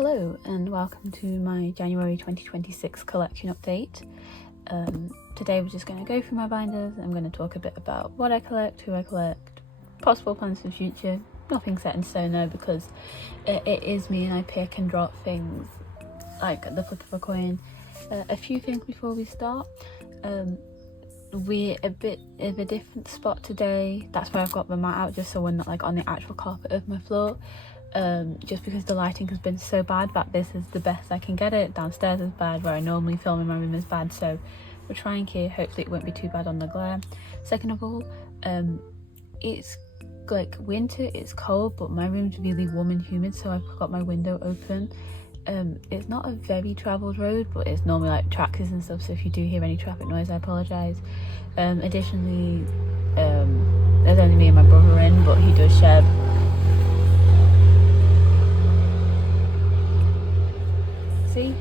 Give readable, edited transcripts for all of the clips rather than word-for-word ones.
Hello and welcome to my January 2026 collection update. Today we're just going to go through my binders. I'm going to talk a bit about what I collect, who I collect, possible plans for the future. Nothing set in stone though, because it is me and I pick and drop things like at the flip of a coin. A few things before we start. We're a bit of a different spot today. That's why I've got the mat out, just so we're not like on the actual carpet of my floor. Just because the lighting has been so bad that this is the best I can get it. Downstairs is bad, where I normally film in my room is bad, so we're trying here. Hopefully it won't be too bad on the glare. Second of all, it's like winter, it's cold, but my room's really warm and humid, so I've got my window open. It's not a very travelled road, but it's normally like tractors and stuff, so if you do hear any traffic noise I apologise. Additionally, there's only me and my brother in, but he does share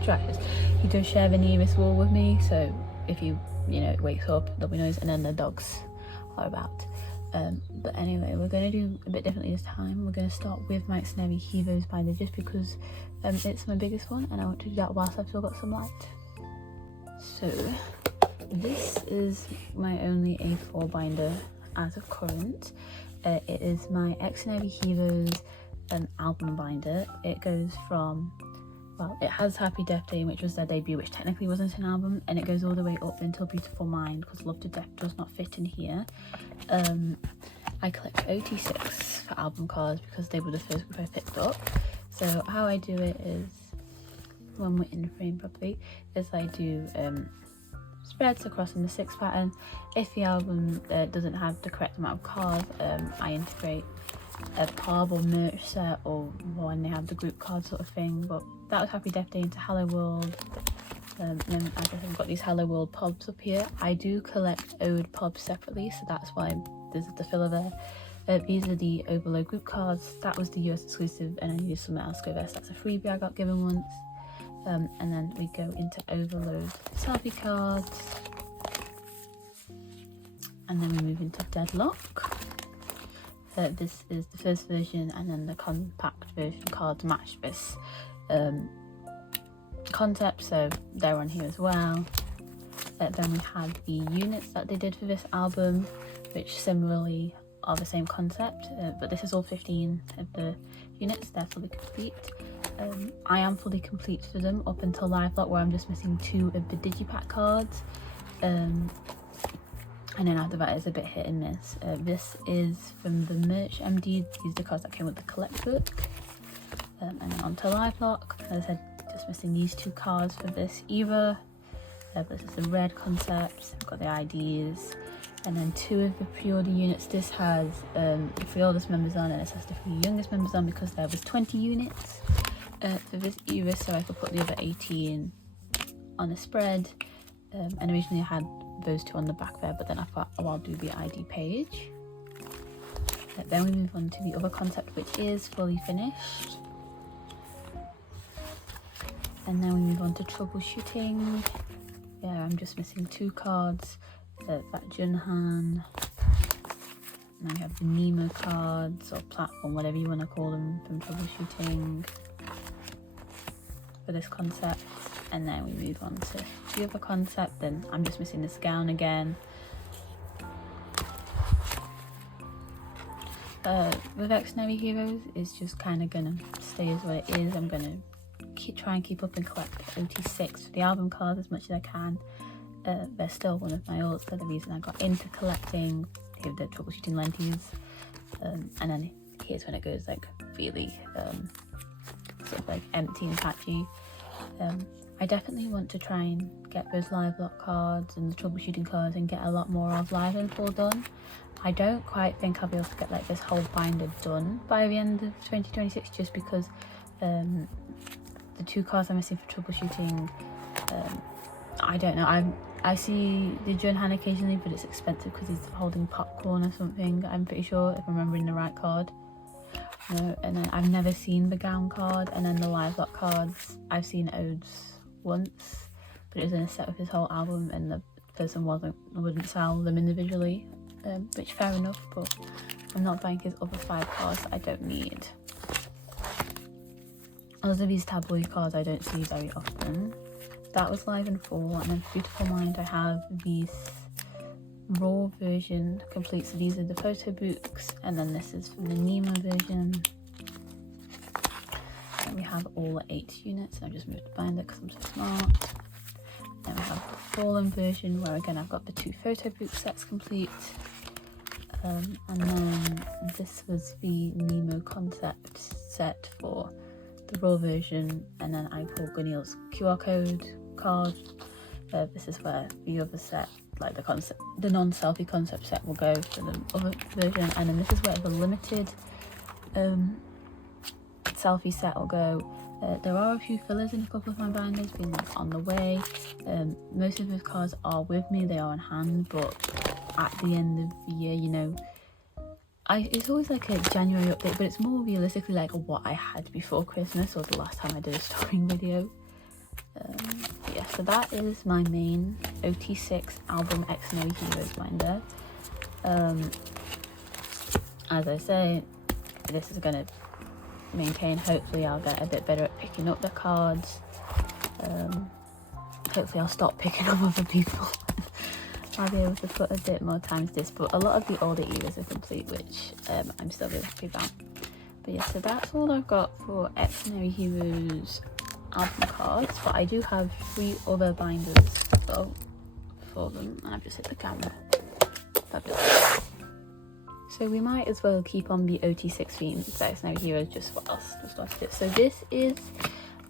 tractors. He does share the nearest wall with me, so if you know it wakes up, there'll be noise, and then the dogs are about. But anyway, we're going to do a bit differently this time. We're going to start with my Xdinary Heroes binder, just because it's my biggest one and I want to do that whilst I've still got some light. So this is my only A4 binder as of current. It is my Xdinary Heroes album binder. It goes from, well, it has Happy Death Day, which was their debut, which technically wasn't an album, and it goes all the way up until Beautiful Mind, because Love to Death does not fit in here. I collect OT6 for album cards because they were the first group I picked up. So how I do it is, when we're in frame properly, is I do spreads across in the 6 pattern. If the album doesn't have the correct amount of cards, I integrate a pub or merch set, or when they have the group card sort of thing. But that was Happy Death Day into Hello World. And then I guess I've got these Hello World pubs up here. I do collect Ode pubs separately, so that's why there's the filler there. These are the Overload group cards. That was the US exclusive, and I used something else to go there, so that's a freebie I got given once. And then we go into Overload selfie cards, and then we move into Deadlock. This is the first version, and then the compact version cards match this concept, so they're on here as well. Then we have the units that they did for this album, which similarly are the same concept, but this is all 15 of the units. They're fully complete. I am fully complete for them up until Live Lock, where I'm just missing 2 of the digipack cards, and then after that is a bit hit and miss. This is from the merch MD. These are the cards that came with the collect book. And then on to Live Lock. As I said, just missing these 2 cards for this era. This is the red concept. I've got the IDs. And then 2 of the pre-order units. This has the 3 oldest members on, and it has the 3 youngest members on, because there was 20 units for this era, so I could put the other 18 on a spread. And originally I had those 2 on the back there, but then I thought, oh, I'll do the ID page. Then we move on to the other concept, which is fully finished. And then we move on to troubleshooting. Yeah, I'm just missing 2 cards. That JunHa. Now we have the Nemo cards, or platform, whatever you want to call them, from troubleshooting for this concept. And then we move on to the other concept. Then I'm just missing this gown again. With Xdinary Heroes, it's just kind of gonna stay as what it is. I'm gonna try and keep up and collect OT6 for the album cards as much as I can. They're still one of my alts. They're the reason I got into collecting the troubleshooting lenses. And then here's when it goes like really sort of like empty and patchy. I definitely want to try and get those Live Lock cards and the troubleshooting cards and get a lot more of Live Info done. I don't quite think I'll be able to get like this whole binder done by the end of 2026, just because the 2 cards I'm missing for troubleshooting, I don't know. I see the JunHa occasionally, but it's expensive because he's holding popcorn or something, I'm pretty sure, if I'm remembering the right card. No, and then I've never seen the gown card, and then the Live Lock cards, I've seen Odes once, but it was in a set with his whole album, and the person wouldn't sell them individually, which fair enough, but I'm not buying his other 5 cards that I don't need. Other of these tabloid cards I don't see very often. That was live in full. And then Beautiful Mind, I have these raw version complete. So these are the photo books, and then this is from the Nemo version. And we have all the 8 units. I just moved the binder because I'm so smart. Then we have the Fallen version, where again I've got the 2 photo book sets complete. And then this was the Nemo concept set for the raw version, and then I pulled Gunnil's QR code card. This is where the other set, like the non-selfie concept set, will go for the other version, and then this is where the limited selfie set will go. There are a few fillers in a couple of my binders being like on the way. Most of those cards are with me, they are on hand, but at the end of the year, you know, it's always like a January update, but it's more realistically like what I had before Christmas or the last time I did a storing video. Yeah, so that is my main OT6 album Xdinary Heroes binder. As I say, this is going to maintain. Hopefully I'll get a bit better at picking up the cards. Hopefully I'll stop picking up other people. I'll be able to put a bit more time to this, but a lot of the older eras are complete, which I'm still really happy about. But yeah, so that's all I've got for Xdinary Heroes album cards, but I do have 3 other binders for them, and I've just hit the camera. Fabulous. So we might as well keep on the OT6 theme for Xdinary Heroes just for us to start it. So this is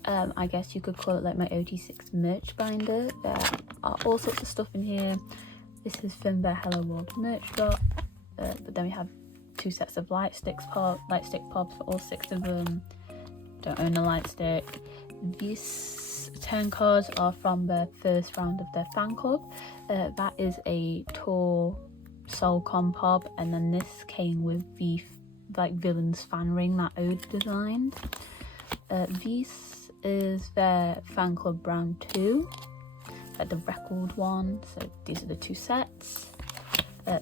I guess you could call it like my OT6 merch binder. There are all sorts of stuff in here. This is from their Hello World merch drop, but then we have 2 sets of light stick pops for all 6 of them. Don't own a light stick. These 10 cards are from the first round of their fan club. That is a tour soul pop, and then this came with the like villains fan ring that Ode designed. This is their fan club round 2, like the record one. So these are the 2 sets.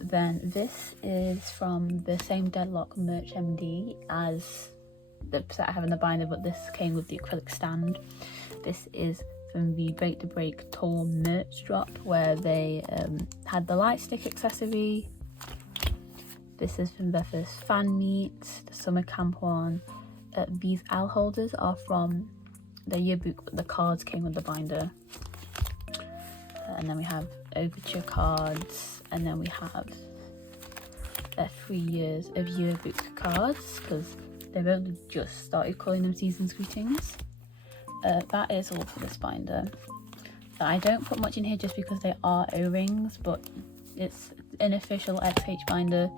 Then this is from the same Deadlock merch MD as the set I have in the binder, but this came with the acrylic stand. This is from the Break the Break tour merch drop, where they had the light stick accessory. This is from their first fan meet, the summer camp one. These allhours are from the yearbook, but the cards came with the binder. And then we have overture cards, and then we have 3 years of yearbook cards, because they've only just started calling them season's greetings. That is all for this binder. I don't put much in here just because they are O-rings, but it's an official XH binder,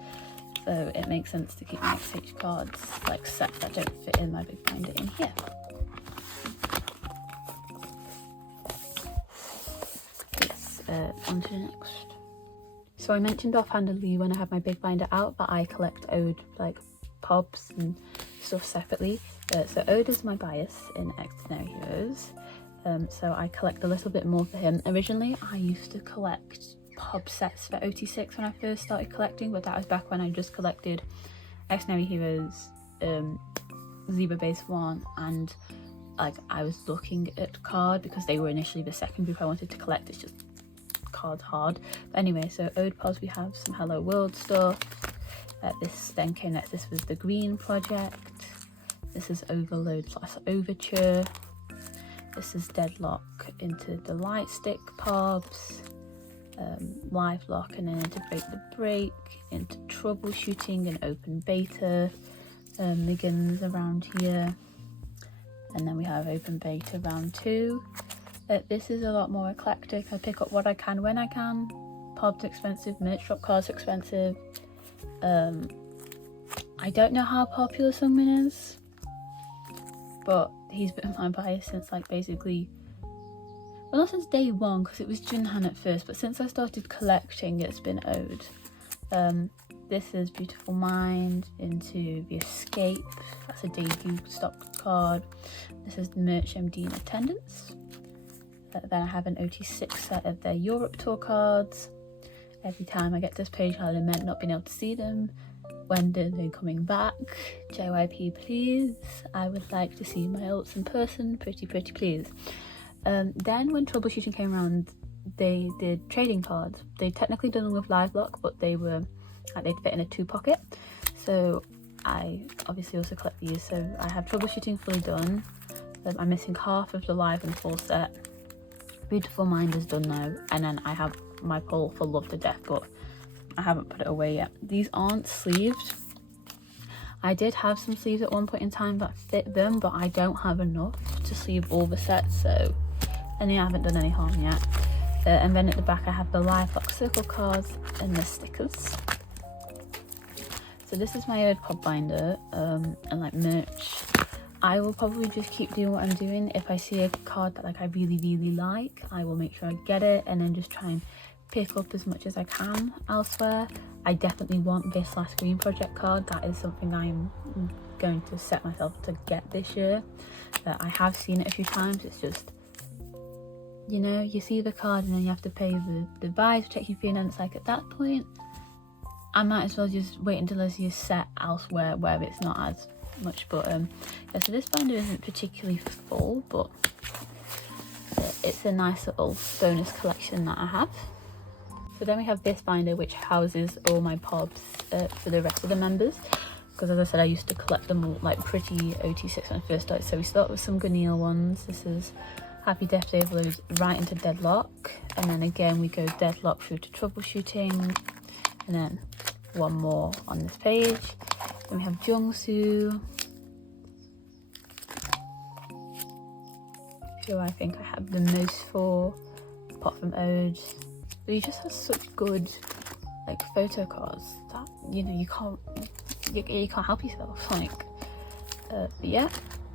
so it makes sense to keep my XH cards like sets that don't fit in my big binder in here. On to the next. So I mentioned offhandedly when I have my big binder out that I collect Ode like pops and stuff separately. So Ode is my bias in Xdinary Heroes. So I collect a little bit more for him. Originally I used to collect pop sets for OT6 when I first started collecting, but that was back when I just collected Xdinary Heroes, Zerobaseone, and like I was looking at card because they were initially the second group I wanted to collect. It's just cards hard. But anyway, so Ode pods, we have some Hello World stuff. This then came next. This was the Green Project. This is Overload plus Overture. This is Deadlock into the Light Stick Pops, Live Lock, and then into Break the Break, into Troubleshooting and Open Beta begins around here. And then we have Open Beta round 2. This is a lot more eclectic. I pick up what I can when I can. Pob's expensive, merch drop cards expensive. I don't know how popular Somin is, but he's been my bias since like basically, well, not since day 1 because it was JunHan at first, but since I started collecting it's been Ode. This is Beautiful Mind into the Escape. That's a debut stock card. This is the merch MD in attendance. Then I have an OT6 set of their Europe tour cards. Every time I get to this page, I lament not being able to see them. when are they coming back? JYP please, I would like to see my ults in person, pretty please. Then when troubleshooting came around, they did trading cards. They technically done them with live lock, but they were like, they'd fit in a 2 pocket, so I obviously also collect these. So I have troubleshooting fully done. I'm missing half of the live and full set. Beautiful Mind is done now, and then I have my pull for Love to Death, but I haven't put it away yet. These aren't sleeved. I did have some sleeves at one point in time that fit them, but I don't have enough to sleeve all the sets, so and I haven't done any harm yet. And then at the back I have the live lock circle cards and the stickers. So this is my old pop binder, and like merch. I will probably just keep doing what I'm doing. If I see a card that like I really like, I will make sure I get it, and then just try and pick up as much as I can elsewhere. I definitely want this last green project card. That is something I'm going to set myself to get this year. I have seen it a few times. It's just, you know, you see the card and then you have to pay the buy protection fee, and then it's like, at that point I might as well just wait until I see a set elsewhere where it's not as much. But yeah, so this binder isn't particularly full, but it's a nice little bonus collection that I have. So then we have this binder, which houses all my pobs for the rest of the members, because as I said, I used to collect them all like pretty OT6 when I first started. So we start with some Gunil ones. This is Happy Death Day Overload right into Deadlock, and then again we go Deadlock through to Troubleshooting, and then one more on this page. Then we have Jungsoo, who I think I have the most for, apart from Ode. But he just has such good like photo cards that, you know, you can't help yourself, like. But yeah,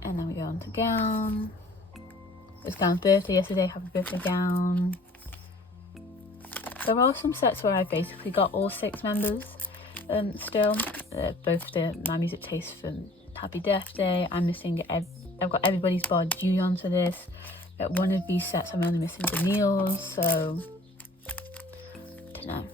and then we go on to Gown. It was Gown's birthday yesterday. Happy birthday, Gown. There are some sets where I basically got all 6 members still. Both my music taste from Happy Death Day. I'm missing I've got everybody's bar Juyeon to this. At one of these sets I'm only missing the Neils, so I don't know.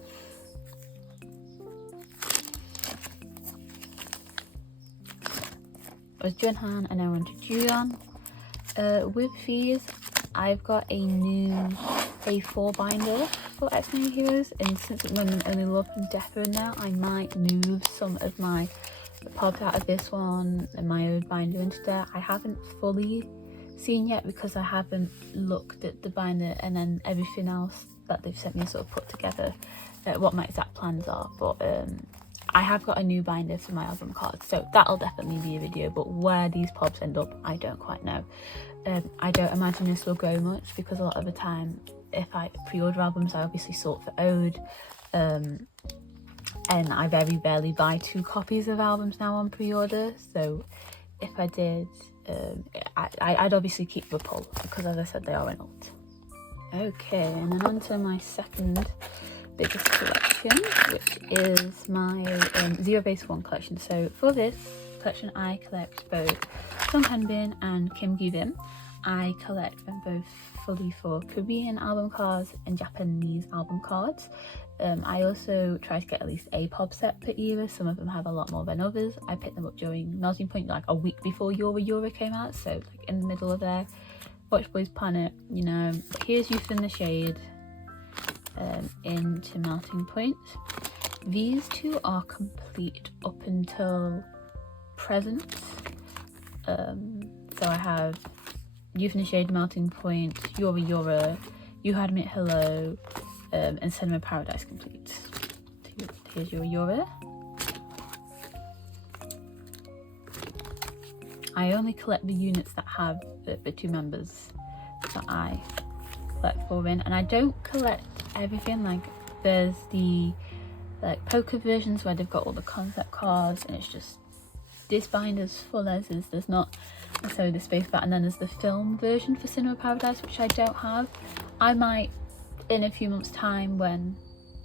It was Junhan and then went to Juyeon. With these, I've got a new A4 binder for Xdinary Heroes, and since at the moment only Love and Death are in there, I might move some of my pops out of this one and my old binder into there. I haven't fully seen yet because I haven't looked at the binder and then everything else that they've sent me sort of put together, what my exact plans are. But I have got a new binder for my album cards, so that'll definitely be a video. But where these pops end up, I don't quite know. I don't imagine this will grow much, because a lot of the time if I pre-order albums, I obviously sort for Ode, and I very rarely buy 2 copies of albums now on pre-order. So if I did, I'd obviously keep the pull, because as I said, they are an alt. Okay, and then on to my second biggest collection, which is my Zerobaseone collection. So for this collection, I collect both Song Hanbin and Kim Gyuvin. I collect them both fully for Korean album cards and Japanese album cards. I also try to get at least a pop set per era. Some of them have a lot more than others. I picked them up during Melting Point, like a week before Euro came out, so like in the middle of there. Watch Boys Planet, you know. But here's Youth in the Shade into Melting Point. These 2 are complete up until present. So I have Youth in the Shade, Melting Point, Yora, You Had Me at Hello, and Cinema Paradise complete. Here's your Yora. I only collect the units that have the 2 members that I collect for in, and I don't collect everything. Like there's the like poker versions where they've got all the concept cards, and it's just this binder's full as is. There's not necessarily the space back, and then there's the film version for Cinema Paradise, which I don't have. I might, in a few months' time, when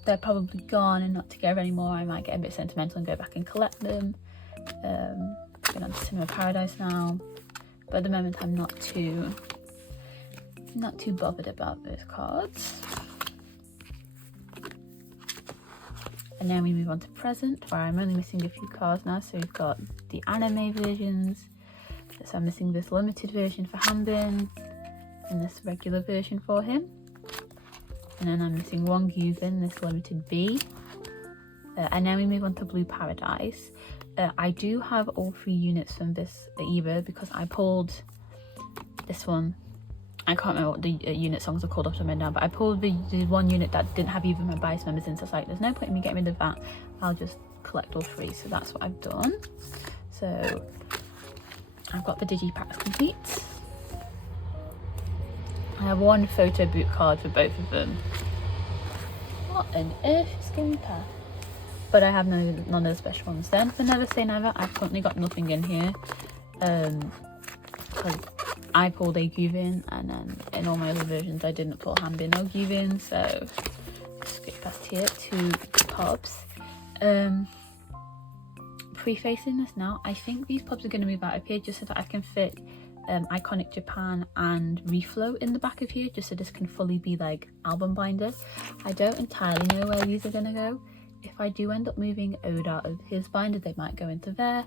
they're probably gone and not together anymore, I might get a bit sentimental and go back and collect them. Going on to Cinema Paradise now, but at the moment I'm not too bothered about those cards. And then we move on to present, where I'm only missing a few cards now. So we've got the anime versions. So I'm missing this limited version for Hanbin and this regular version for him. And then I'm missing one gyuvin, this limited B. And then we move on to Blue Paradise. I do have all 3 units from this era because I pulled this one. I can't remember what the unit songs are called off the top now, but I pulled the one unit that didn't have either of my bias members in, so it's like there's no point in me getting rid of that. I'll just collect all 3, so that's what I've done. So I've got the digipacks complete. I have 1 photo boot card for both of them. What on earth is going past? But I have none of the special ones. Then for Never Say Never, I've currently got nothing in here. Because I pulled a gyuvin, and then in all my other versions I didn't pull hanbin or gyuvin, so skip past here to pops. Prefacing this now, I think these pops are going to move out of here just so that I can fit Iconic Japan and Reflow in the back of here, just so this can fully be like album binder. I don't entirely know where these are going to go. If I do end up moving Ode out of his binder, they might go into there,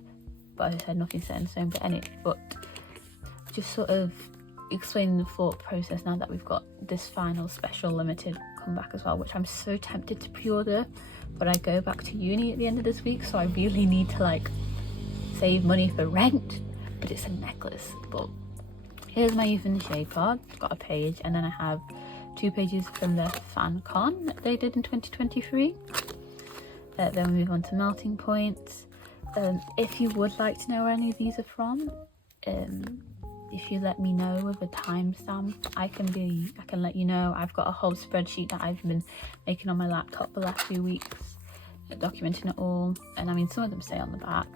but as I said, nothing's set in stone. But anyway, just sort of explaining the thought process now that we've got this final special limited come back as well, which I'm so tempted to pre-order, but I go back to uni at the end of this week, so I really need to like save money for rent. But it's a necklace. But here's my Youth in the Shade card. It's got a page, and then I have 2 pages from the fan con that they did in 2023. Then we move on to Melting Point. If you would like to know where any of these are from, if you let me know with a timestamp, I can let you know. I've got a whole spreadsheet that I've been making on my laptop the last few weeks, documenting it all. And I mean, some of them say on the back.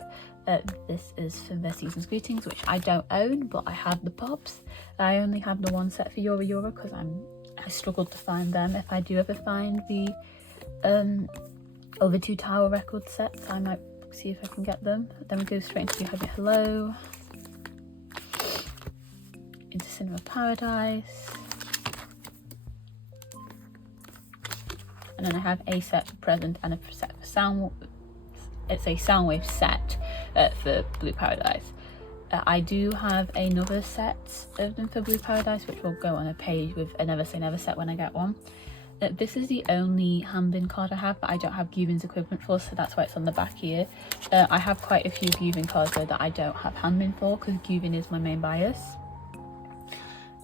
This is for their season's greetings, which I don't own, but I have the pops. I only have the 1 set for Euro because I struggled to find them. If I do ever find the other 2 Tower record sets, I might see if I can get them. Then we go straight into Happy Hello, into Cinema Paradise, and then I have a set for present and a set for sound. It's a Soundwave set for Blue Paradise. I do have another set of them for Blue Paradise, which will go on a page with a Never Say Never set when I get one. This is the only hanbin card I have, but I don't have gyuvin's equivalent for, so that's why it's on the back here. I have quite a few gyuvin cards though that I don't have hanbin for, because gyuvin is my main bias.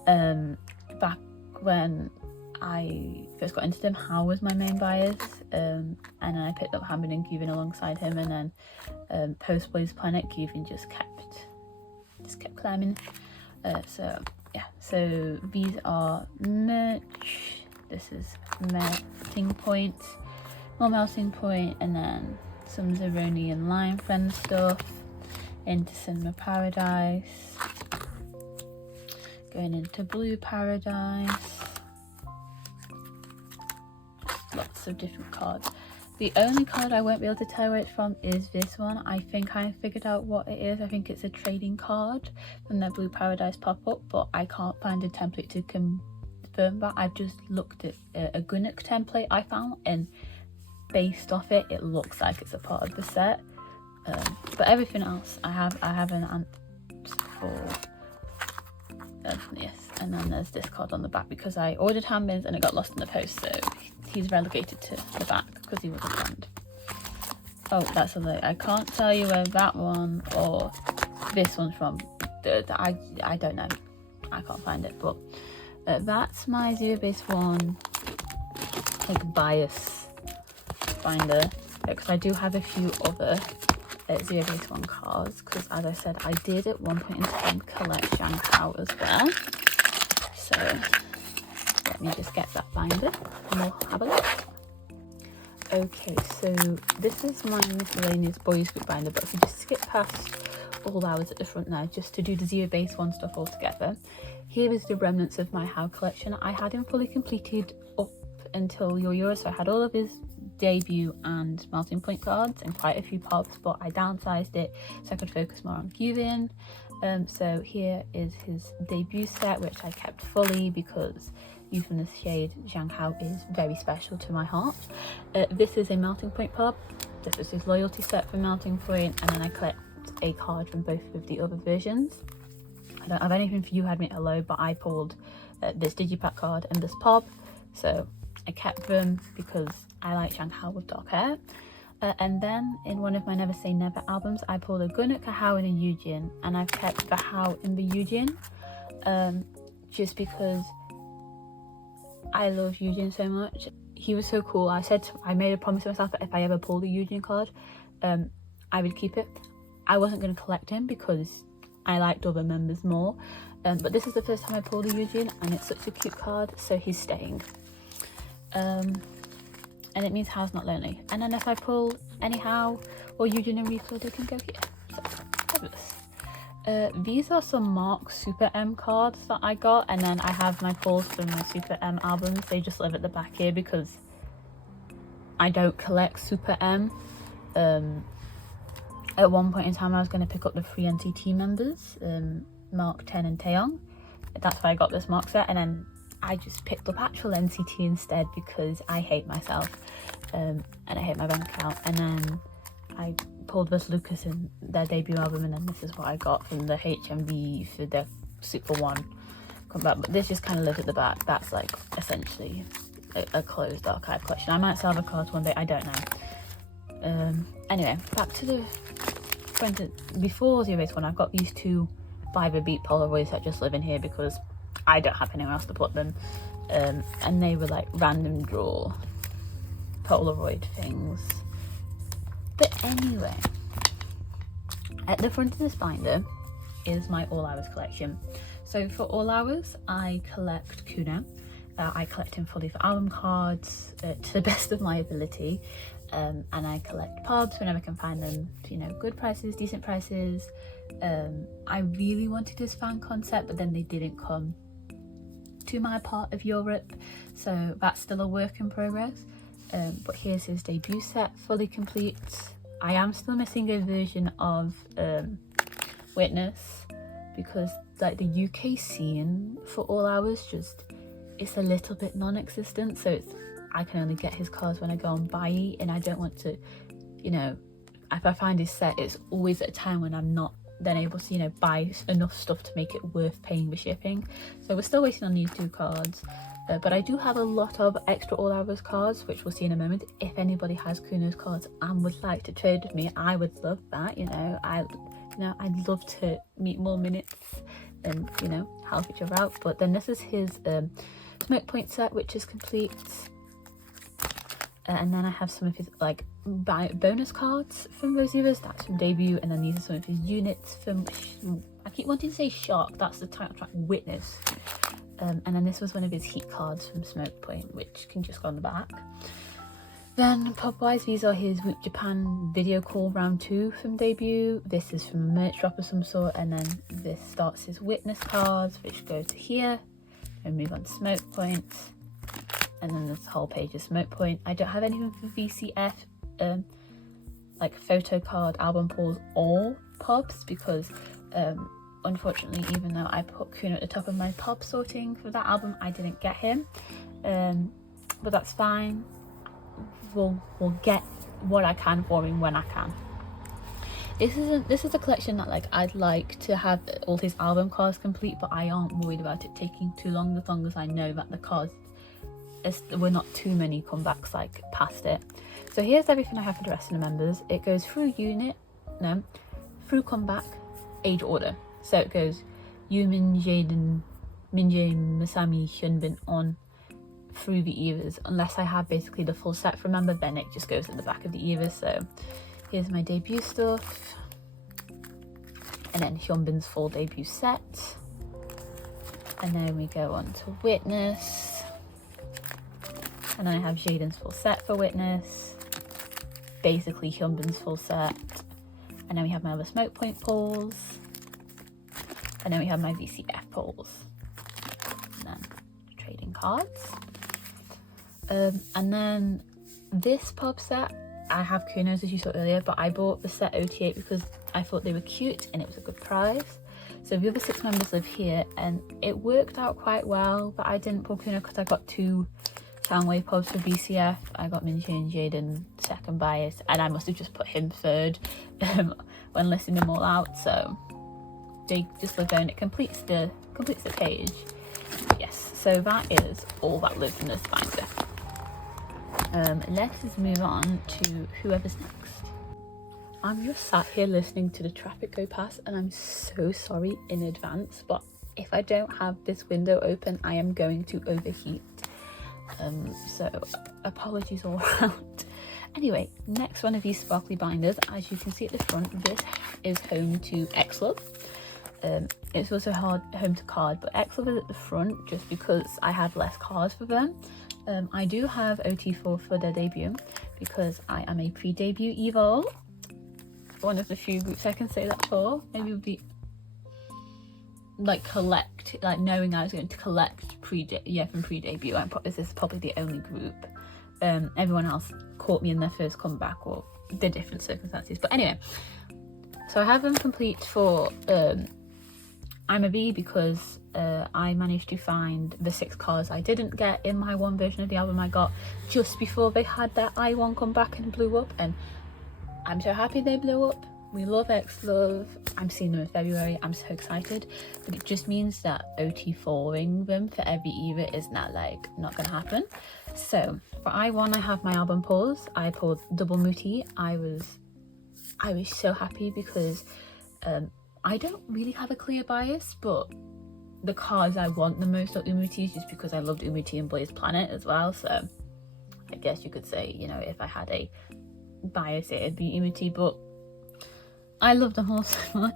Back when I first got into them, How was my main bias, and then I picked up hanbin and gyuvin alongside him, and then post Boys Planet, gyuvin just kept climbing. So yeah, so these are merch. This is Melting Point, more Melting Point, and then some Zeroni and Lime Friend stuff. Into Cinema Paradise, going into Blue Paradise. Lots of different cards. The only card I won't be able to tell where it's from is this one. I think I figured out what it is. I think it's a trading card from their Blue Paradise pop-up, but I can't find a template to confirm that. I've just looked at a Gunnock template I found, and based off it, it looks like it's a part of the set. But everything else, I have an answer for. Yes, and then there's this card on the back because I ordered hanbins and it got lost in the post, so he's relegated to the back because he was a friend. Oh, that's something I can't tell you where that one or this one's from. I don't know. I can't find it, but that's my Zerobaseone like bias binder, because I do have a few other Zerobaseone cards, because as I said, I did at one point in time collect ChungHa as well. So let me just get that binder and we'll have a look. Okay, so this is my miscellaneous boys group binder, but if we just skip past all hours at the front now, just to do the Zerobaseone stuff all together. Here is the remnants of my How collection. I had him fully completed up until Yo-Yo, so I had all of his debut and Melting Point cards and quite a few pops, but I downsized it so I could focus more on gyuvin. So here is his debut set, which I kept fully because used from this shade ChungHa is very special to my heart. This is a Melting Point pop. This is his loyalty set for Melting Point, and then I collect a card from both of the other versions. I don't have anything for You Had Me Hello, but I pulled this digipack card and this pop, so I kept them because I like ChungHa with dark hair. And then in one of my Never Say Never albums, I pulled a Gunnock, a How, and a Yujin, and I've kept the How in the Yujin just because I love Yujin so much. He was so cool. I made a promise to myself that if I ever pulled a Yujin card, I would keep it. I wasn't going to collect him because I liked other members more, but this is the first time I pulled a Yujin, and it's such a cute card, so he's staying. And it means How's not lonely. And then if I pull any How or Yujin and refill, they can go here. So fabulous. These are some Mark SuperM cards that I got, and then I have my pulls from my SuperM albums. They just live at the back here because I don't collect SuperM. At one point in time, I was going to pick up the 3 NCT members, Mark, 10 and Taeyong. That's why I got this Mark set, and then I just picked up actual NCT instead because I hate myself and I hate my bank account. And then I pulled this Lucas in their debut album, and then this is what I got from the HMV for their Super 1 comeback. But this just kind of lives at the back. That's like essentially a closed archive collection. I might sell the cards one day, I don't know. Anyway, back to the front. Before Zerobaseone, I've got these 2 By the Beat Polaroids that just live in here because I don't have anywhere else to put them, and they were like random draw Polaroid things. But anyway, at the front of this binder is my All Hours collection. So for All Hours, I collect kunho. I collect him fully for album cards to the best of my ability, and I collect pubs whenever I can find them, you know, good prices, decent prices. I really wanted his fan concept, but then they didn't come to my part of Europe, so that's still a work in progress. But here's his debut set, fully complete. I am still missing a version of Witness because like the UK scene for All Hours it's a little bit non-existent, so I can only get his cards when I go on Buy, and I don't want to, you know, if I find his set, it's always at a time when I'm not then able to, you know, buy enough stuff to make it worth paying the shipping. So we're still waiting on these 2 cards, but I do have a lot of extra All Hours cards, which we'll see in a moment. If anybody has kunho's cards and would like to trade with me, I would love that. I'd love to meet more minutes and, you know, help each other out. But then this is his Smoke Point set, which is complete. And then I have some of his like bonus cards from those years. That's from debut, and then these are some of his units from, I keep wanting to say Shark, that's the title track, Witness. And then this was one of his heat cards from Smoke Point, which can just go on the back. Then pop wise, these are his Whoop Japan video call round 2 from debut. This is from a merch drop of some sort, and then this starts his Witness cards, which go to here and move on to Smoke Point. And then this whole page is Smoke Point. I don't have anything for VCF, like Photocard, album pulls, or pubs, because unfortunately, even though I put kunho at the top of my pub sorting for that album, I didn't get him. But that's fine. We'll get what I can for him when I can. This is a collection that like I'd like to have all his album cards complete, but I aren't worried about it taking too long, as long as I know that the cards were not too many comebacks like past it. So here's everything I have for the rest of the members. It goes through through comeback, age order. So it goes Yumin, Jaden, Minjae, Masami, Hyunbin on through the eras, unless I have basically the full set. Remember, then it just goes at the back of the eras. So here's my debut stuff, and then Hyunbin's full debut set, and then we go on to Witness. And then I have Jaden's full set for Witness, basically Hyunbin's full set, and then we have my other Smoke Point pulls, and then we have my VCF pulls, and then trading cards. And then this pub set, I have kunho's as you saw earlier, but I bought the set OT8 because I thought they were cute and it was a good price. So the other 6 members live here, and it worked out quite well, but I didn't pull Kunho because I got 2 Soundwave pods for BCF. I got Minji and Jaden second bias, and I must have just put him third when listing them all out. So they just live there, and it completes the page. Yes, so that is all that lives in this binder. Let's move on to whoever's next. I'm just sat here listening to the traffic go past, and I'm so sorry in advance, but if I don't have this window open, I am going to overheat. So apologies all around. Anyway, next one of these sparkly binders, as you can see at the front, this is home to XLOV. It's also home to card, but XLOV is at the front just because I have less cards for them. I do have OT4 for their debut because I am a pre-debut Evol. One of the few groups I can say that for. Maybe it would be like knowing I was going to collect from pre-debut. This is probably the only group. Everyone else caught me in their first comeback or the different circumstances. But anyway, so I have them complete for I'm a B because I managed to find the 6 cards I didn't get in my one version of the album I got just before they had that I1 come back and blew up, and I'm so happy they blew up. We love XLOV. I'm seeing them in February. I'm so excited, but it just means that OT4ing them for every era is not gonna happen. So for I1, I have my album pulls. I pulled double wumuti. I was so happy because I don't really have a clear bias, but the cards I want the most are wumutis just because I loved wumuti and Blaze Planet as well. So I guess you could say, you know, if I had a bias it'd be wumuti, but I love them all so much.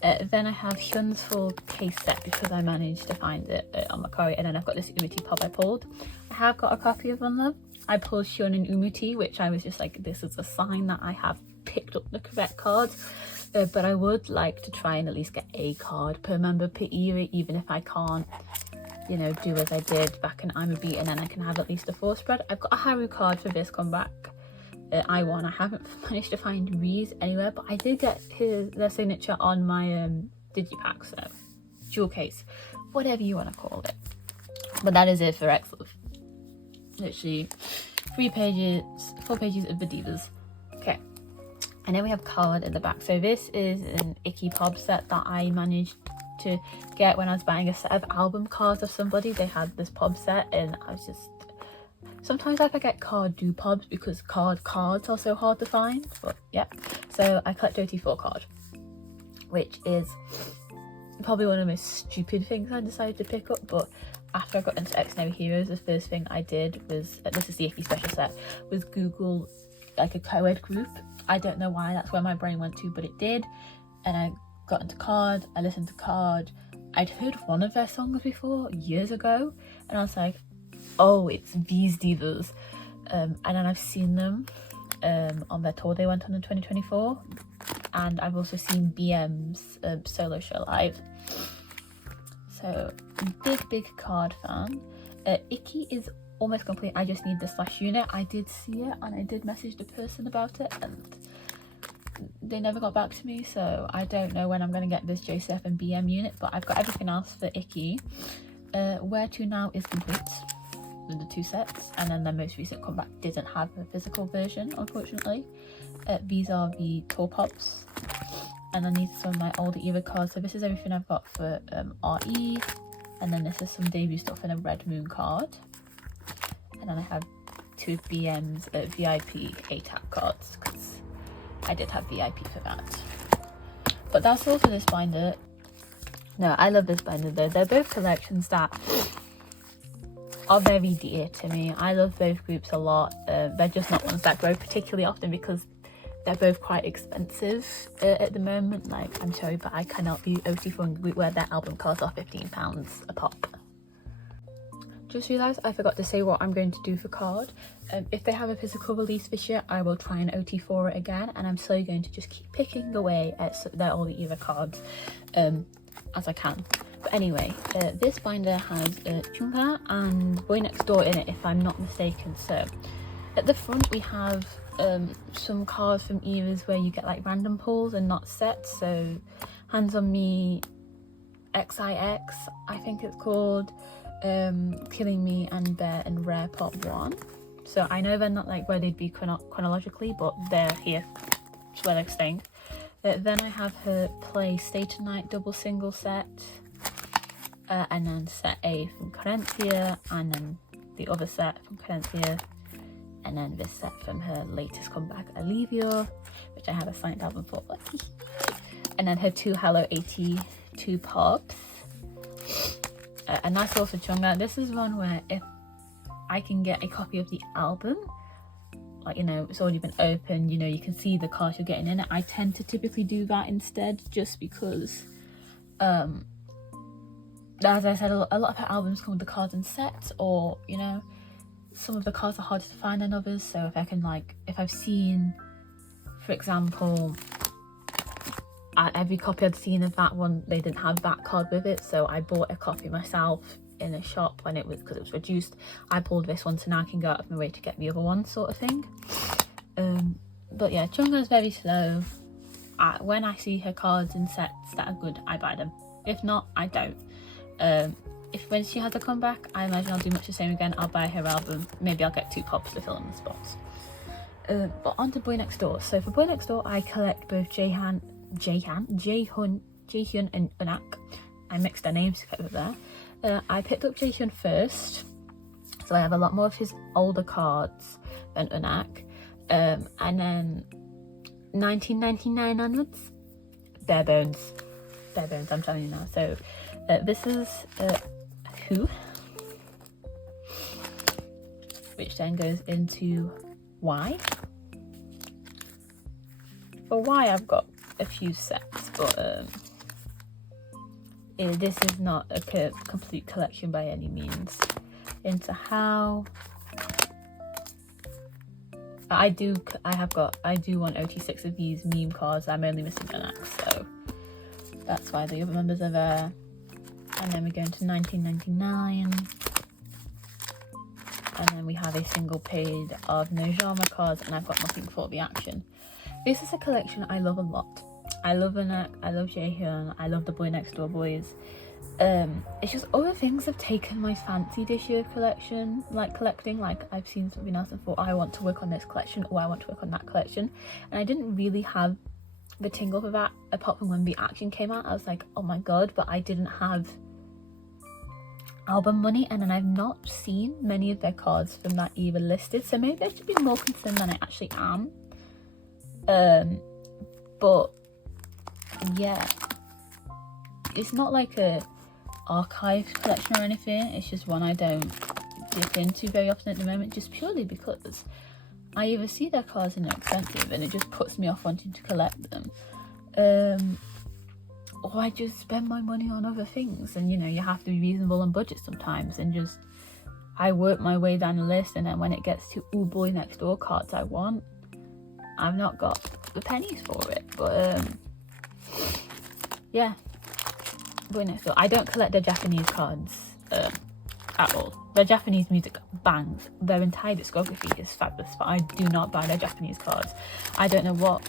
Then I have Hyun's full case set because I managed to find it on Macquarie, and then I've got this wumuti pop I pulled. I have got a copy of One Love. I pulled Hyun and wumuti, which I was just like, this is a sign that I have picked up the correct cards. But I would like to try and at least get a card per member per era, even if I can't, you know, do as I did back in I'm a Beat, and then I can have at least a 4 spread. I've got a Haru card for this comeback. I1. I haven't managed to find Ree's anywhere, but I did get their signature on my digipack, so jewel case, whatever you want to call it. But that is it for XLOV. Literally 4 pages of the divas. Okay, and then we have card at the back. So this is an icky pop set that I managed to get when I was buying a set of album cards of somebody. They had this pop set, and I was just, sometimes I forget card do pobs because cards are so hard to find. But yeah, so I collect OT4 card, which is probably one of the most stupid things I decided to pick up. But after I got into Xdinary Heroes, the first thing I did was, this is the icky special set, was Google like a co-ed group. I don't know why that's where my brain went to, but it did. And I got into card, I listened to card. I'd heard one of their songs before years ago, and I was like, oh, it's these divas. And then I've seen them on their tour they went on in 2024, and I've also seen BM's solo show live. So big card fan. Icky is almost complete. I just need the slash unit. I did see it and I did message the person about it, and they never got back to me, so I don't know when I'm going to get this JSeph and BM unit, but I've got everything else for Icky. Where to Now is complete with the 2 sets, and then their most recent comeback didn't have a physical version, unfortunately. These are the tour pops, and then these are some of my older era cards. So this is everything I've got for RE, and then this is some debut stuff in a Red Moon card, and then I have 2 BM's VIP ATAP cards because I did have VIP for that. But that's all for this binder. No, I love this binder though. They're both collections that are very dear to me. I love both groups a lot. They're just not ones that grow particularly often because they're both quite expensive at the moment. Like, I'm sorry, but I cannot be OT4 a group where their album cards are £15 a pop. Just realised I forgot to say what I'm going to do for card. If they have a physical release this year, I will try and OT4 it again, and I'm slowly going to just keep picking away at their older era cards as I can. But anyway, this binder has ChungHa and BoyNextDoor in it, if I'm not mistaken. So at the front we have some cards from eras where you get like random pulls and not sets. So Hands on Me, XIX, I think it's called, Killing Me and Bear and Rare Pop 1. So I know they're not like where they'd be chronologically, but they're here, it's where they're staying. Then I have her Play Stay Tonight double single set, and then set A from Carencia, and then the other set from Carencia, and then this set from her latest comeback, Alivio, which I have a signed album for. And then her 2 Hello 82 Pops. And that's also ChungHa. This is one where if I can get a copy of the album, like, you know, it's already been opened, you know, you can see the cards you're getting in it. I tend to typically do that instead, just because, as I said, a lot of her albums come with the cards in sets, or, you know, some of the cards are harder to find than others. So if I can, like, if I've seen, for example, every copy I'd seen of that one, they didn't have that card with it, so I bought a copy myself in a shop when it was, because it was reduced. I pulled this one, so now I can go out of my way to get the other one, sort of thing. But yeah, ChungHa is very slow. When I see her cards in sets that are good, I buy them. If not, I don't. When she has a comeback, I imagine I'll do much the same again. I'll buy her album. Maybe I'll get 2 pops to fill in the spots. But on to BoyNextDoor. So for BoyNextDoor, I collect both jaehyun, and woonak. I mixed their names together there. I picked up jaehyun first, so I have a lot more of his older cards than woonak. And then 1999 onwards, bare bones, I'm telling you now. So this is who, which then goes into why. For why, I've got a few sets, but this is not a complete collection by any means. Into how, I do want OT6 of these meme cards. I'm only missing an axe, so that's why the other members are there. And then we go into 1999, and then we have a single page of no genre cards, and I've got nothing for the action. This is a collection I love a lot. I love woonak, I love jaehyun, I love the BoyNextDoor boys. It's just other things have taken my fancy this year of collecting. Like, I've seen something else and thought, I want to work on this collection, or I want to work on that collection, and I didn't really have the tingle for that apart from when the action came out. I was like, oh my god, but I didn't have album money, and then I've not seen many of their cards from that either listed, so maybe I should be more concerned than I actually am. But yeah, it's not like a archive collection or anything, it's just one I don't dip into very often at the moment, just purely because I either see their cards and they're expensive and it just puts me off wanting to collect them, or I just spend my money on other things, and you know, you have to be reasonable on budget sometimes, and just I work my way down the list, and then when it gets to BoyNextDoor cards I want, I've not got the pennies for it. But yeah, BoyNextDoor. I don't collect their Japanese cards at all. Their Japanese music bangs. Their entire discography is fabulous, but I do not buy their Japanese cards. I don't know what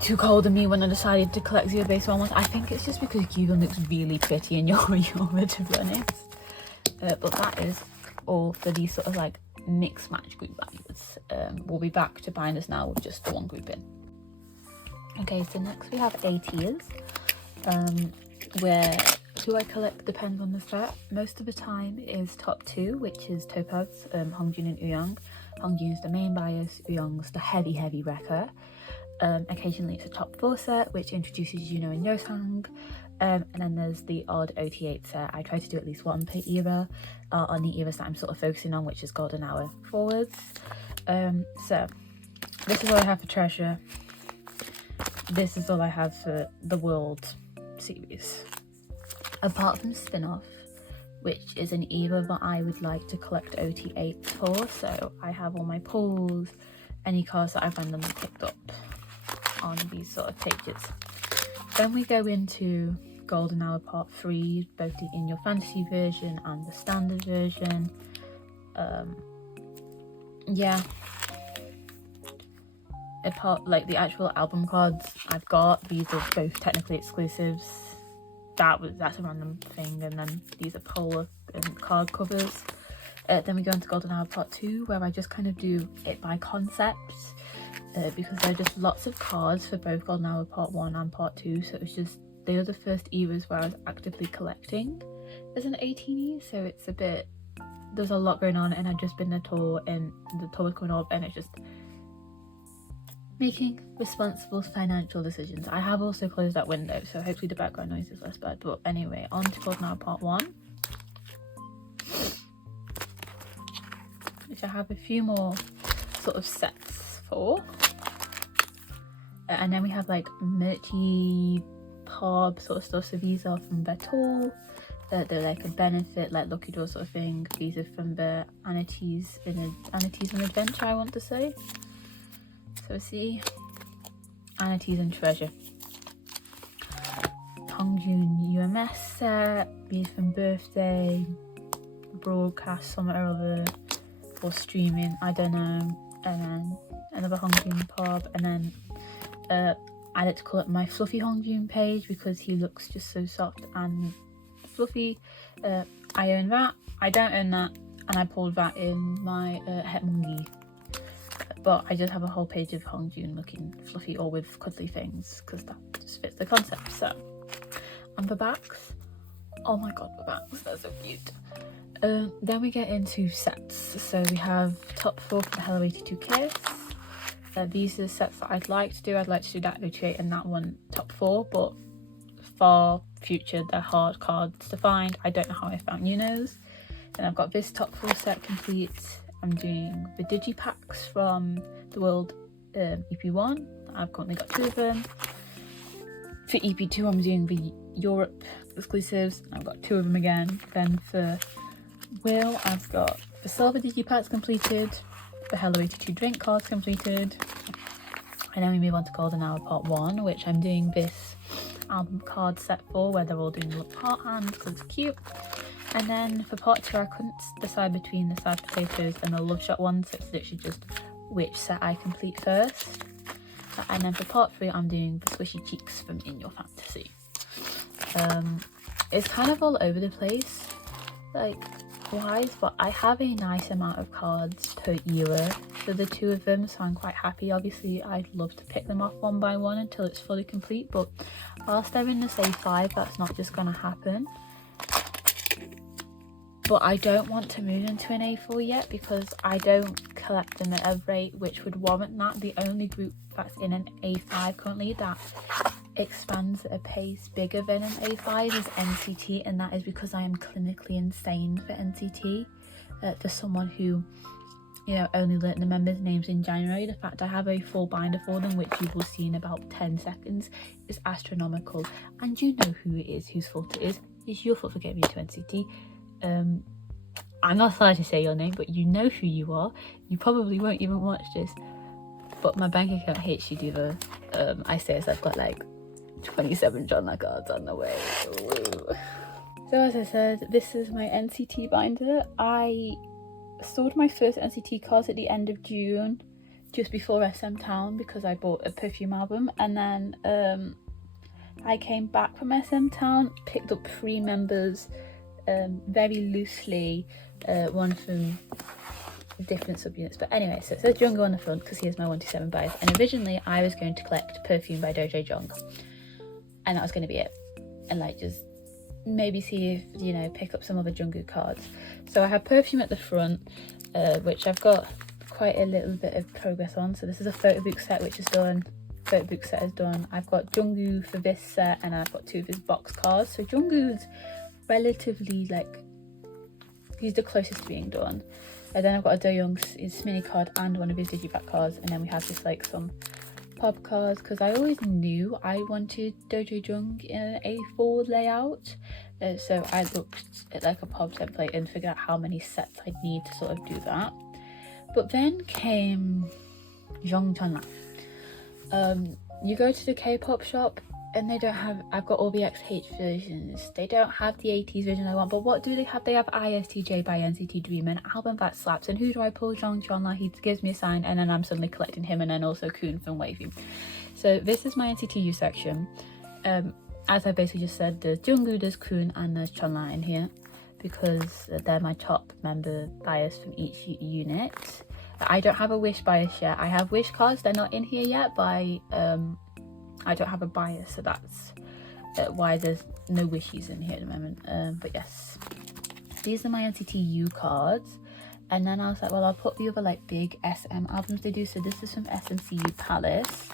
took hold of me when I decided to collect Zerobaseone ones. I think it's just because gyuvin looks really pretty in your Yoruba, to be honest. But that is all for these sort of like mix match group values. We'll be back to binders now with just the one group in. Okay, so next we have ATEEZ, where who I collect depends on the set. Most of the time is top 2, which is Topaz, Hongjoong and wooyoung. Hongjoong is the main bias, wooyoung's the heavy wrecker. Occasionally it's a top 4 set, which introduces Juno and Yosang. And then there's the odd OT8 set. I try to do at least one per era on the eras that I'm sort of focusing on, which is Golden Hour forwards. So this is all I have for Treasure. This is all I have for the World series. Apart from Spin-Off, which is an era that I would like to collect OT8 for, so I have all my pulls, any cards that I've randomly picked up on these sort of pages. Then we go into Golden Hour Part 3, both the In Your Fantasy version and the standard version. Yeah. apart, like the actual album cards I've got, these are both technically exclusives. That's a random thing, and then these are polar card covers. Then we go into Golden Hour Part 2, where I just kind of do it by concept, because there are just lots of cards for both Golden Hour Part 1 and Part 2, so it's just, they are the first eras where I was actively collecting as an ATEEZ, so it's a bit, there's a lot going on, and I've just been on a tour, and the tour was coming up, and it's just making responsible financial decisions. I have also closed that window, so hopefully the background noise is less bad. But anyway, on to Golden Hour Part 1, which I have a few more sort of sets for. And then we have like merchy pop sort of stuff. So these are from Vetol. They're like a benefit, like Lucky Draw sort of thing. These are from the ATEEZ in Adventure, I want to say. So see, ATEEZ and Treasure. Hongjoong UMS set, these from Birthday, Broadcast, something or other, or Streaming, I don't know. And then another Hongjoong pop, and then I like to call it my fluffy Hongjoong page because he looks just so soft and fluffy. I own that, I don't own that, and I pulled that in my Hetmungi. But I just have a whole page of Hongjoong looking fluffy or with cuddly things because that just fits the concept. So, and the backs, oh my god, the backs, they're so cute. Then we get into sets. So we have top 4 for the Hello 82 Kiss. These are the sets that I'd like to do. I'd like to do that Luciate and that one top 4, but for future they're hard cards to find. I don't know how I found Unos. And I've got this top 4 set complete. I'm doing the digipacks from the World EP1. I've currently got 2 of them. For EP2 I'm doing the Europe exclusives. I've got 2 of them again. Then for Will I've got the Silver digipacks completed, the Hello 82 drink cards completed, and then we move on to Golden Hour Part 1, which I'm doing this album card set for, where they're all doing the heart hands because it's cute. And then for Part 2 I couldn't decide between the Sad Potatoes and the Love Shot ones, so it's literally just which set I complete first. And then for Part 3 I'm doing the Squishy Cheeks from In Your Fantasy. It's kind of all over the place, like wise, but I have a nice amount of cards per era for the 2 of them, so I'm quite happy. Obviously I'd love to pick them off one by one until it's fully complete, but whilst they're in this A5 that's not just going to happen. But I don't want to move into an A4 yet because I don't collect them at a rate which would warrant that. The only group that's in an A5 currently that expands at a pace bigger than an A5 is NCT, and that is because I am clinically insane for NCT. For someone who, you know, only learnt the members' names in January, the fact I have a full binder for them, which you will see in about 10 seconds, is astronomical. And you know who it is, whose fault it is. It's your fault for getting me to NCT. I'm not allowed to say your name, but you know who you are. You probably won't even watch this, but my bank account hates you, Diva. I say as I've got like 27 ChungHa cards on the way. Ooh. So as I said, this is my NCT binder. I sold my first NCT cards at the end of June, just before SM Town, because I bought a perfume album, and then I came back from SM Town, picked up 3 members very loosely, one from different subunits, but anyway, so it says Jungkook on the front because he has my 127 bias, and originally I was going to collect Perfume by Dojo Jung, and that was going to be it, and like just maybe see if, you know, pick up some other Jungkook cards. So I have Perfume at the front, which I've got quite a little bit of progress on. So this is a photo book set which is done. Photo book set is done. I've got Jungkook for this set, and I've got 2 of his box cards. So Jungkook's relatively, like, he's the closest to being done. And then I've got a his mini card and one of his digipack cards, and then we have just like some pop cards, because I always knew I wanted Dojo Jung in an A4 layout, so I looked at like a pop template and figured out how many sets I'd need to sort of do that. But then came Jung Chenle. You go to the K-pop shop and they don't have, I've got all the XH versions. They don't have the ATEEZ version I want, but what do they have? They have ISTJ by NCT Dream, an album that slaps. And who do I pull? ChungHa. He gives me a sign, and then I'm suddenly collecting him, and then also Kun from Wavy. So this is my NCT U section. As I basically just said, there's Jungkook, there's Kun, and there's chenle in here because they're my top member bias from each unit. I don't have a wish bias yet. I have wish cards, they're not in here yet, but I don't have a bias, so that's why there's no wishes in here at the moment. But yes, these are my NCT U cards. And then I was like, well, I'll put the other like big SM albums they do. So this is from SMCU Palace,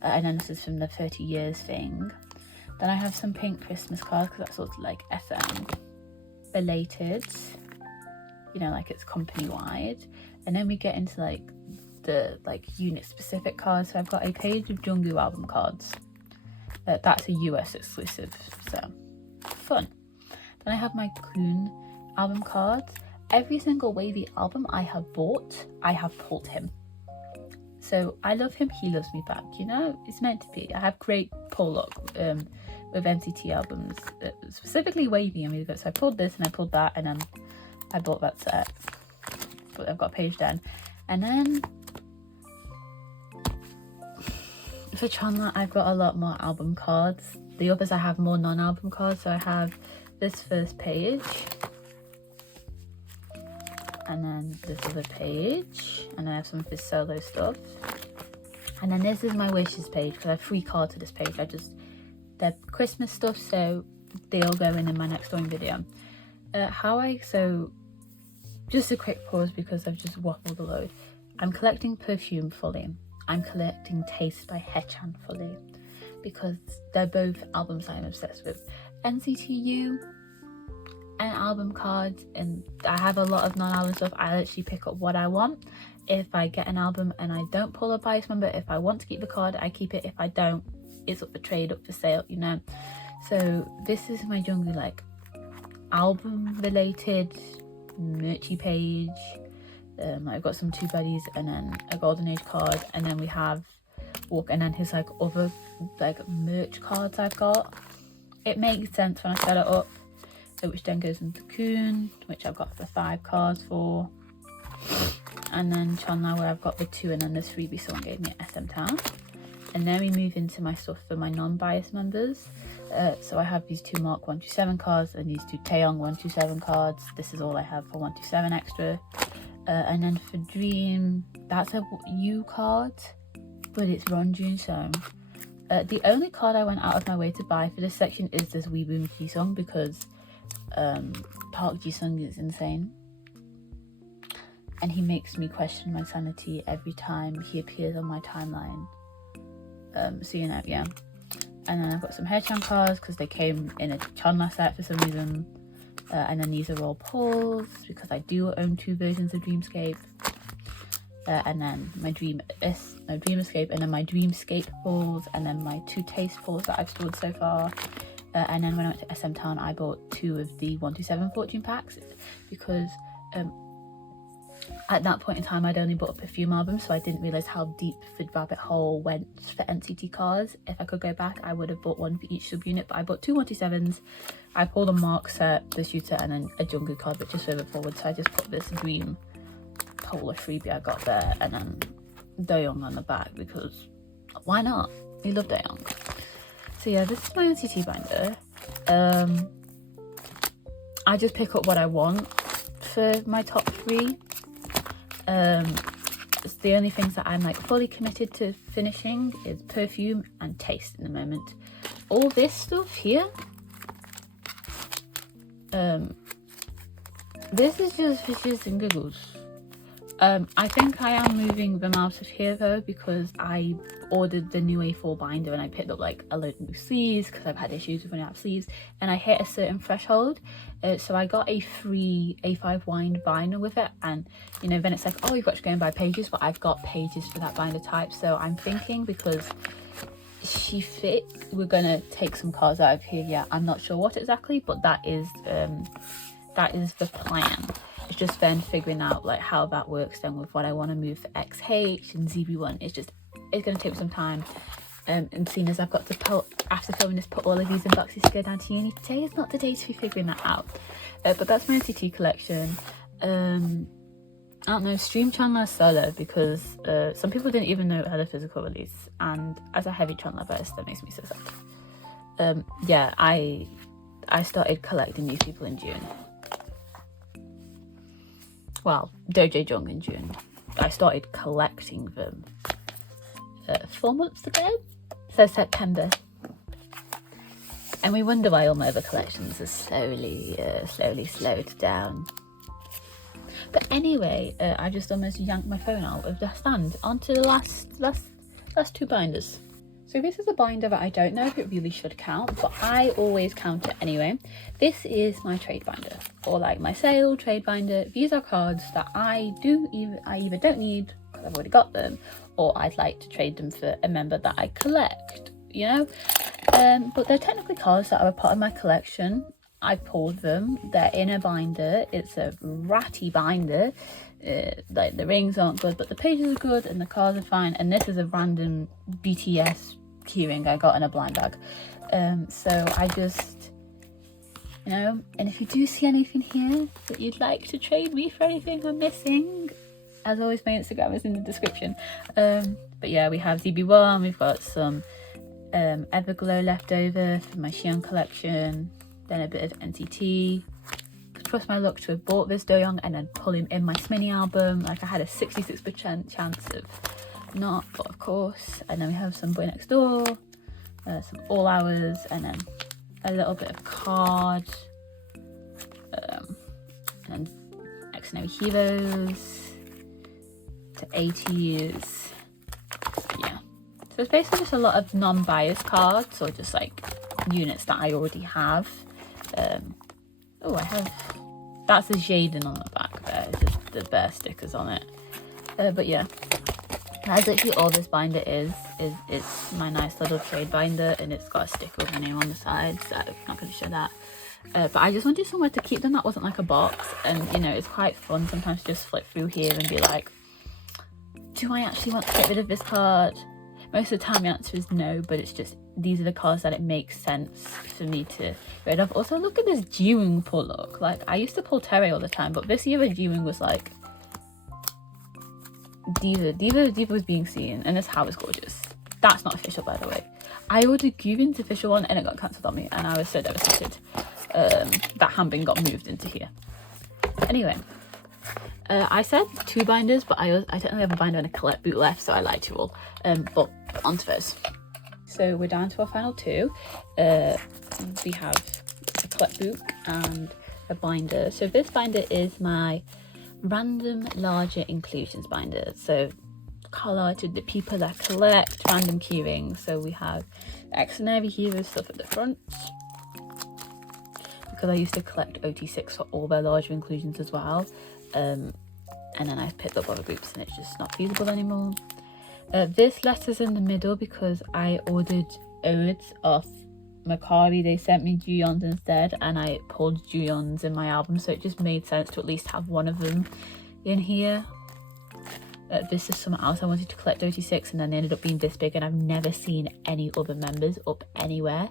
and then this is from the 30 years thing. Then I have some pink Christmas cards because that's sort of like SM related, you know, like it's company wide. And then we get into like the like unit specific cards. So I've got a page of Jungkook album cards. That's a US exclusive, so fun. Then I have my Kun album cards. Every single Wavy album I have bought, I have pulled him. So I love him, he loves me back, you know, it's meant to be. I have great pull luck with NCT albums, specifically Wavy. I mean, so I pulled this and I pulled that, and then I bought that set. But I've got a page then. And then for chenle, I've got a lot more album cards. The others I have more non-album cards. So I have this first page, and then this other page, and I have some of his solo stuff. And then this is my wishes page because I have 3 cards to this page. They're Christmas stuff, so they'll go in my next drawing video. So just a quick pause because I've just waffled a load. I'm collecting Perfume fully. I'm collecting Taste by Haechan fully because they're both albums I'm obsessed with. NCT U and album cards, and I have a lot of non-album stuff. I literally pick up what I want. If I get an album and I don't pull a bias member, if I want to keep the card, I keep it. If I don't, it's up for trade, up for sale, you know. So this is my Jungkook like album related merchy page. I've got some 2 buddies and then a Golden Age card, and then we have Walk, and then his like other like merch cards I've got. It makes sense when I set it up, which then goes into Kun, which I've got the 5 cards for, and then chenle where I've got the 2, and then this freebie someone gave me at SM Town. And then we move into my stuff for my non-bias members. So I have these 2 Mark 127 cards and these 2 Taeyong 127 cards. This is all I have for 127 extra. And then for Dream, that's a U card, but it's Ronjun, so the only card I went out of my way to buy for this section is this wumuti song because Park Ji-sung is insane. And he makes me question my sanity every time he appears on my timeline. So you know, yeah. And then I've got some Haechan cards because they came in a chenle set for some reason. And then these are all pulls because I do own 2 versions of Dreamscape. And then my Dream Escape, and then my Dreamscape pulls, and then my 2 Taste pulls that I've stored so far. And then when I went to SM Town, I bought 2 of the 127 fortune packs because at that point in time I'd only bought a Perfume album, so I didn't realise how deep the rabbit hole went for NCT cards. If I could go back, I would have bought 1 for each subunit, but I bought 2 127s. I pulled a Mark set, the shooter, and then a Jungkook card, but just further forward, so I just put this Dream Polar freebie I got there, and then Doyoung on the back because why not? We love Doyoung. So yeah, this is my NCT binder. I just pick up what I want for my top 3. It's the only things that I'm like fully committed to finishing is Perfume and Taste in the moment. All this stuff here, this is just for shits and giggles. I think I am moving them out of here though because I ordered the new A4 binder and I picked up like a load of new sleeves because I've had issues with running out of sleeves, and I hit a certain threshold. So I got a free A5 wind binder with it, and you know, then it's like, oh, you've got to go and buy pages, but I've got pages for that binder type. So I'm thinking because she fit, we're gonna take some cards out of here. Yeah, I'm not sure what exactly, but that is the plan. It's just then figuring out like how that works then with what I want to move for XH and ZB1. It's going to take some time. And seeing as I've got to put, after filming this, put all of these in boxes to go down to uni, today is not the day to be figuring that out. But that's my NCT collection. I don't know, stream chenle solo because some people didn't even know it had a physical release, and as a heavy chenle verse, that makes me so sad. Yeah, I started collecting these people in June. Well, Jaehyun in June. I started collecting them 4 months ago, so September. And we wonder why all my other collections are slowly slowed down. But anyway, I just almost yanked my phone out of the stand onto the last 2 binders. So this is a binder that I don't know if it really should count, but I always count it anyway. This is my trade binder, or like my sale trade binder. These are cards that I either don't need because I've already got them, or I'd like to trade them for a member that I collect, you know? But they're technically cards that are a part of my collection. I pulled them, they're in a binder. It's a ratty binder. Like the rings aren't good, but the pages are good and the cards are fine. And this is a random BTS keyring I got in a blind bag. So I just, you know, and if you do see anything here that you'd like to trade me for anything I'm missing, as always, my Instagram is in the description. But yeah, we have ZB1, we've got some Everglow left over from my Hyun collection, then a bit of NCT. Trust my luck to have bought this Wooyoung and then pull him in my Sminny album. Like I had a 66% chance of not, but of course. And then we have some BoyNextDoor, some allhours, and then a little bit of card, and Xdinary Heroes, to ATEEZ. Yeah. So it's basically just a lot of non-biased cards, or just like units that I already have. Oh, I have, that's a Jaehyun on the back there, just the bear stickers on it. But yeah, that's literally all this binder is it's my nice little trade binder, and it's got a sticker with my name on the side, so I'm not going to show that. But I just wanted somewhere to keep them that wasn't like a box, and you know, it's quite fun sometimes to just flip through here and be like, do I actually want to get rid of this card? Most of the time the answer is no, but it's just, these are the cards that it makes sense for me to get rid of. Also, look at this gyuvin pull look. Like, I used to pull Terry all the time, but this year the gyuvin was like Diva was being seen, and this hat was gorgeous. That's not official, by the way. I ordered gyuvin's official one and it got cancelled on me, and I was so devastated that hanbin got moved into here. Anyway, I said 2 binders, but I technically have a binder and a collect boot left, so I lied to you all. But onto those. So we're down to our final 2. We have a collect book and a binder. So this binder is my random larger inclusions binder. So highlighted the people that collect random keyrings. So we have Xdinary Heroes stuff at the front, because I used to collect OT6 for all their larger inclusions as well. And then I've picked up other groups and it's just not feasible anymore. This letter's in the middle because I ordered odes off Macari. They sent me Jaehyun's instead, and I pulled Jaehyun's in my album, so it just made sense to at least have one of them in here. This is something else I wanted to collect, OT6, and then they ended up being this big, and I've never seen any other members up anywhere.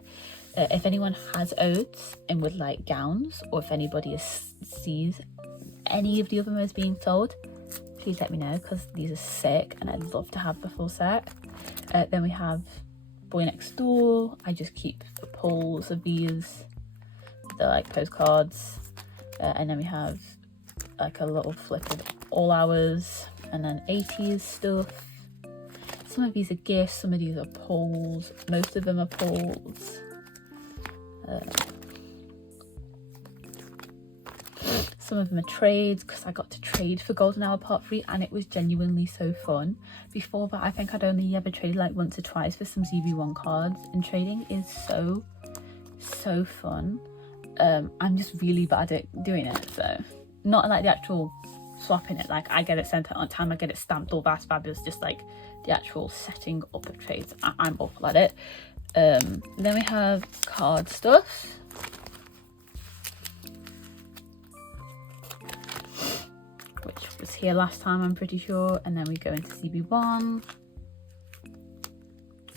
If anyone has odes and would like gowns, or if anybody sees any of the other members being sold, please let me know, because these are sick and I'd love to have the full set. Then we have BoyNextDoor. I just keep the pulls of these. They're like postcards. And then we have like a little flip of allhours, and then ATEEZ stuff. Some of these are gifts, some of these are pulls, most of them are pulls. Some of them are trades, because I got to trade for Golden Hour Part 3 and it was genuinely so fun. Before that, I think I'd only ever traded like once or twice for some ZB1 cards, and trading is so fun. I'm just really bad at doing it, so not like the actual swapping it, like I get it sent out on time, I get it stamped, all that's fabulous, just like the actual setting up of trades, I'm awful at it. Then we have card stuff. Which was here last time, I'm pretty sure. And then we go into ZB1.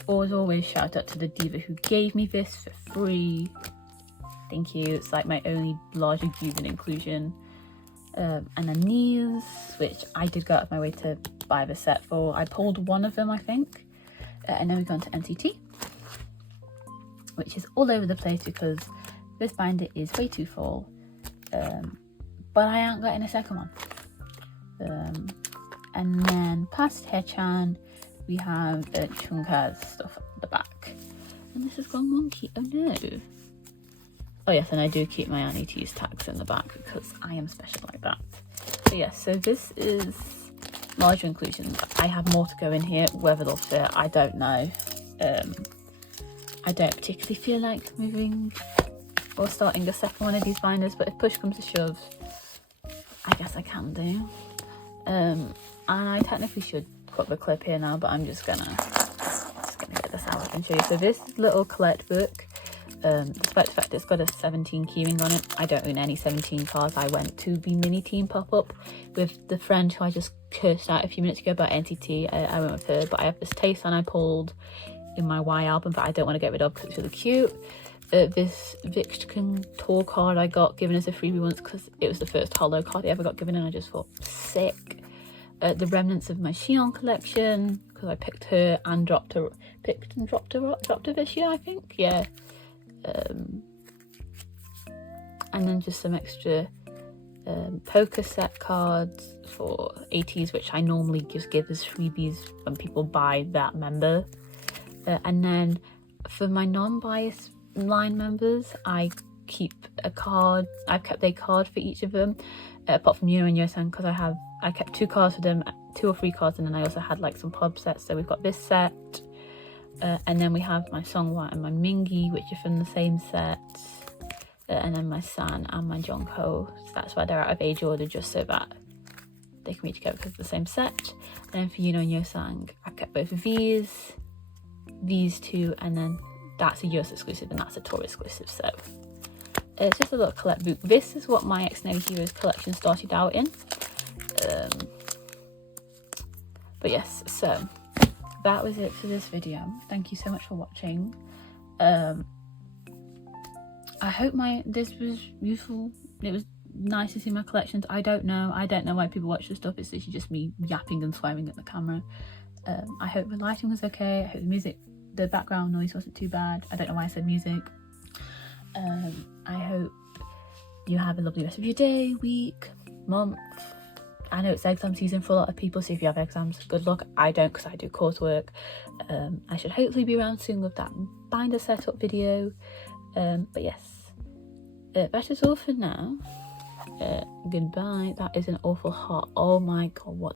always shout out to the diva who gave me this for free. Thank you. It's like my only larger gyuvin inclusion. And then these, which I did go out of my way to buy the set for. I pulled one of them, I think. And then we've gone to NCT, which is all over the place because this binder is way too full. But I ain't getting a second one. And then past Haechan, we have ChungHa's stuff at the back. And this has gone wonky. Oh no. Oh yes, and I do keep my ATEEZ tags in the back because I am special like that. So yes, so this is larger inclusions. I have more to go in here. Whether they'll fit, I don't know. I don't particularly feel like moving or starting a second one of these binders, but if push comes to shove, I guess I can do. And I technically should put the clip here now, but I'm just gonna get this out and show you. So this little collect book, despite the fact it's got a 17 keyring on it, I don't own any 17 cards. I went to the mini team pop-up with the friend who I just cursed out a few minutes ago about NCT. I went with her, but I have this taste and I pulled in my Y album that I don't want to get rid of because it's really cute. This Vixton tour card I got given as a freebie once because it was the first holo card I ever got given and I just thought sick. The remnants of my Hyun collection because I picked her and dropped her this year, I think. Yeah. And then just some extra poker set cards for ATEEZ, which I normally just give as freebies when people buy that member. And then for my non-bias line members, I keep a card. I've kept a card for each of them, apart from you and Yosan, because I kept 2 cards for them, 2 or 3 cards, and then I also had like some pub sets. So we've got this set, and then we have my Songhwa and my Mingi, which are from the same set, and then my San and my JongHo. So that's why they're out of age order, just so that they can be together because of the same set. And then for Yuno and Yosang, I kept both of these 2, and then that's a US exclusive and that's a tour exclusive. So it's just a little collect book. This is what my Xdinary Heroes collection started out in. But yes, so that was it for this video. Thank you so much for watching. I hope this was useful. It was nice to see my collections. I don't know why people watch this stuff. It's literally just me yapping and swearing at the camera. I hope the lighting was okay. I hope the background noise wasn't too bad. I don't know why I said music. I hope you have a lovely rest of your day, week, month. I know it's exam season for a lot of people, so if you have exams, good luck. I don't, because I do coursework. I should hopefully be around soon with that binder setup video. But yes, that is all for now. Goodbye. That is an awful hot. Oh my god, what